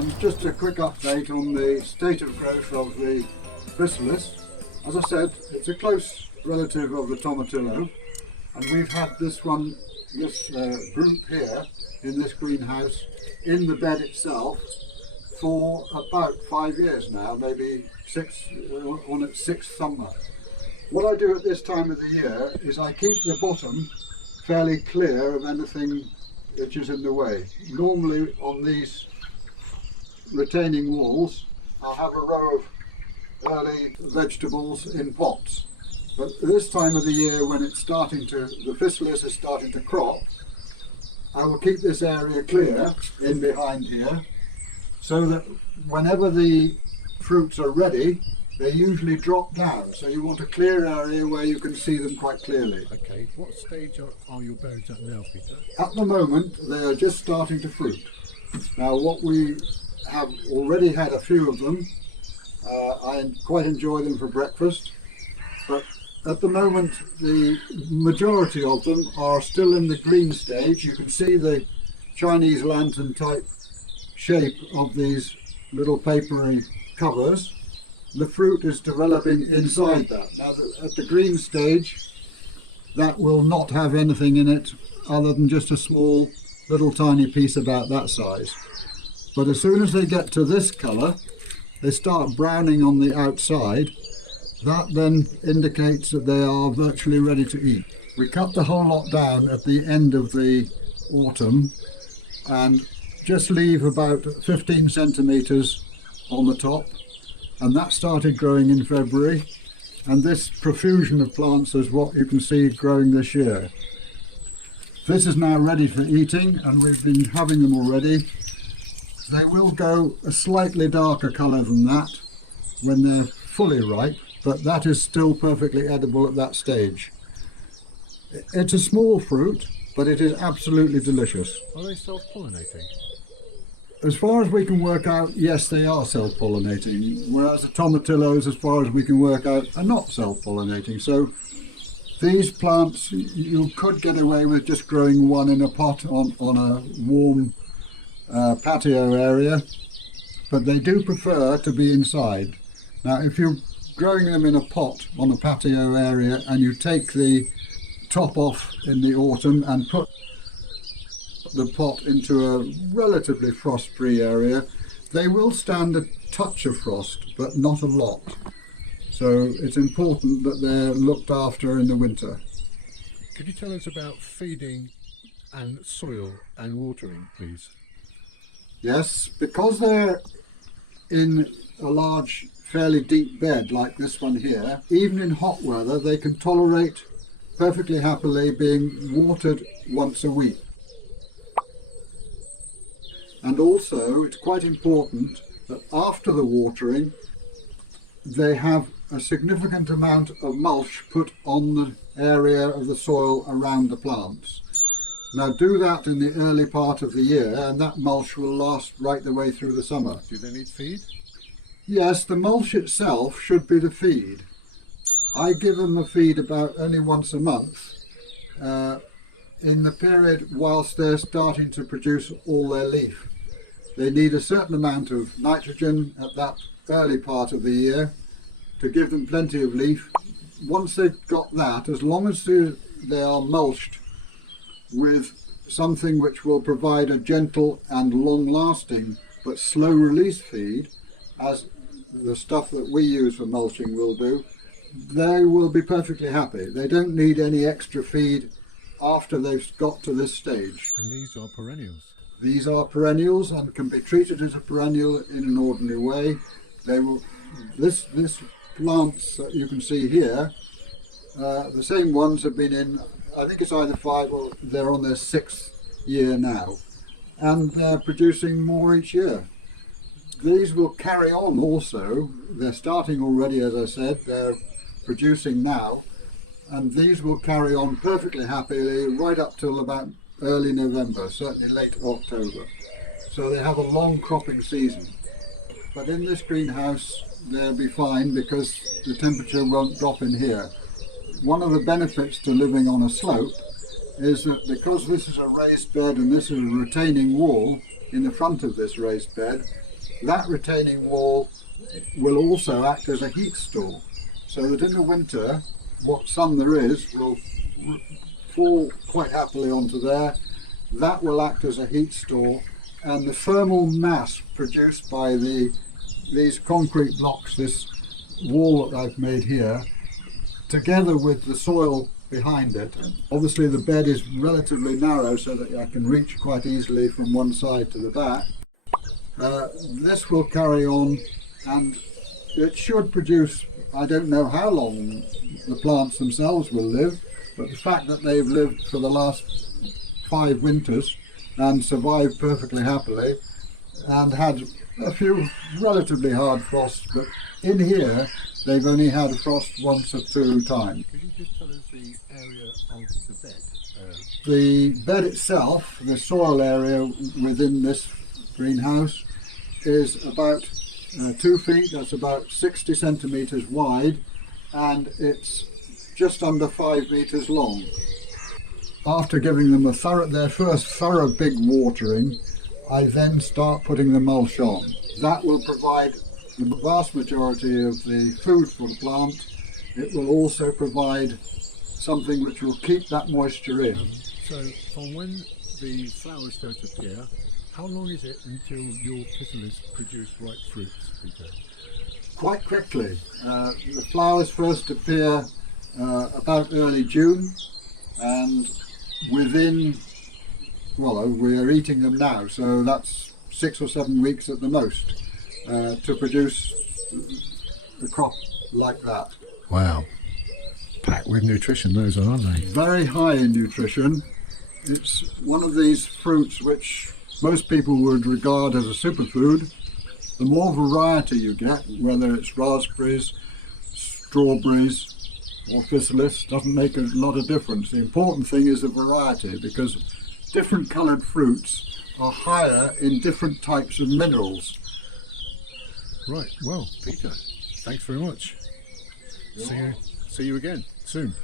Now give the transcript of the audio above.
And just a quick update on the state of growth of the Physalis. As I said, it's a close relative of the tomatillo, and we've had this one, this group here in this greenhouse in the bed itself for about 5 years now, maybe six, on its sixth summer. What I do at this time of the year is I keep the bottom fairly clear of anything which is in the way. Normally on these retaining walls I'll have a row of early vegetables in pots, but this time of the year when it's starting to, the Physalis is starting to crop, I will keep this area clear in behind here so that whenever the fruits are ready they usually drop down, so you want a clear area where you can see them quite clearly. Okay, what stage are your berries at now, Peter? At the moment they are just starting to fruit. Now what we have already had a few of them. I quite enjoy them for breakfast, but at the moment the majority of them are still in the green stage. You can see the Chinese lantern type shape of these little papery covers. The fruit is developing inside that. Now at the green stage that will not have anything in it other than just a small little tiny piece about that size. But as soon as they get to this colour, they start browning on the outside. That then indicates that they are virtually ready to eat. We cut the whole lot down at the end of the autumn and just leave about 15 centimetres on the top, and that started growing in February, and this profusion of plants is what you can see growing this year. This is now ready for eating and we've been having them already. They will go a slightly darker colour than that when they're fully ripe, but that is still perfectly edible at that stage. It's a small fruit, but it is absolutely delicious. Are they self-pollinating? As far as we can work out, yes, they are self-pollinating, whereas the tomatillos, as far as we can work out, are not self-pollinating. So these plants, you could get away with just growing one in a pot on a warm patio area, but they do prefer to be inside. Now if you're growing them in a pot on a patio area and you take the top off in the autumn and put the pot into a relatively frost-free area, they will stand a touch of frost, but not a lot. So it's important that they're looked after in the winter. Could you tell us about feeding and soil and watering, please? Yes, because they're in a large, fairly deep bed like this one here, even in hot weather they can tolerate perfectly happily being watered once a week. And also it's quite important that after the watering they have a significant amount of mulch put on the area of the soil around the plants. Now do that in the early part of the year and that mulch will last right the way through the summer. Do they need feed? Yes, the mulch itself should be the feed. I give them a feed about only once a month in the period whilst they're starting to produce all their leaf. They need a certain amount of nitrogen at that early part of the year to give them plenty of leaf. Once they've got that, as long as they are mulched with something which will provide a gentle and long-lasting but slow release feed, as the stuff that we use for mulching will do, they will be perfectly happy. They don't need any extra feed after they've got to this stage. And these are perennials? These are perennials and can be treated as a perennial in an ordinary way. They will, this plants that you can see here, the same ones have been in, I think it's either 5 or they're on their 6th year now, and they're producing more each year. These will carry on also. They're starting already, as I said, they're producing now, and these will carry on perfectly happily right up till about early November, certainly late October. So they have a long cropping season. But in this greenhouse they'll be fine because the temperature won't drop in here. One of the benefits to living on a slope is that because this is a raised bed and this is a retaining wall in the front of this raised bed, that retaining wall will also act as a heat store, so that in the winter what sun there is will fall quite happily onto there. That will act as a heat store, and the thermal mass produced by these concrete blocks, this wall that I've made here, together with the soil behind it. Obviously the bed is relatively narrow so that I can reach quite easily from one side to the back. This will carry on, and it should produce, I don't know how long the plants themselves will live, but the fact that they've lived for the last 5 winters and survived perfectly happily and had a few relatively hard frosts, but in here they've only had a frost once or 2 times. Could you just tell us the area of the bed? The bed itself, the soil area within this greenhouse, is about 2 feet, that's about 60 centimetres wide, and it's just under 5 metres long. After giving them their first thorough big watering, I then start putting the mulch on. That will provide the vast majority of the food for the plant. It will also provide something which will keep that moisture in. So from when the flowers first appear, how long is it until your Physalis produce ripe fruits, Peter? Quite quickly. The flowers first appear about early June, and within, well, we're eating them now, so that's 6 or 7 weeks at the most to produce a crop like that. Wow. Packed with nutrition, those are, aren't they? Very high in nutrition. It's one of these fruits which most people would regard as a superfood. The more variety you get, whether it's raspberries, strawberries or Physalis, doesn't make a lot of difference. The important thing is the variety, because different coloured fruits are higher in different types of minerals. Right, well, Peter, thanks very much. See you again soon.